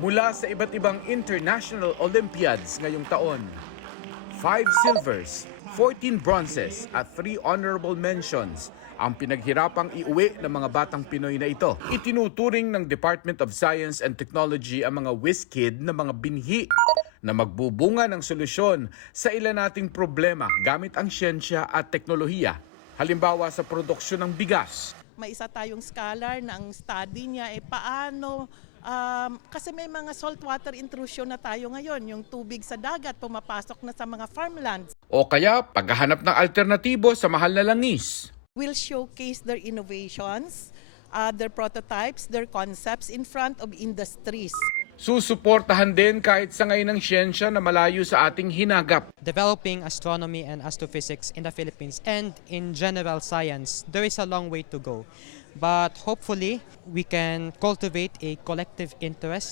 mula sa iba't ibang international Olympiads ngayong taon. 5 silvers, 14 bronzes at 3 honorable mentions ang pinaghirapang iuwi ng mga batang Pinoy na ito. Itinuturing ng Department of Science and Technology ang mga WizKid na mga binhi na magbubunga ng solusyon sa ilan nating problema gamit ang siyensya at teknolohiya. Halimbawa sa produksyon ng bigas. May isa tayong scholar na ang study niya paano, kasi may mga saltwater intrusion na tayo ngayon, yung tubig sa dagat pumapasok na sa mga farmlands. O kaya paghahanap ng alternatibo sa mahal na langis. We'll showcase their innovations, their prototypes, their concepts in front of industries. Susuportahan din kahit sa ngayon ng siyensya na malayo sa ating hinagap. Developing astronomy and astrophysics in the Philippines and in general science, there is a long way to go. But hopefully, we can cultivate a collective interest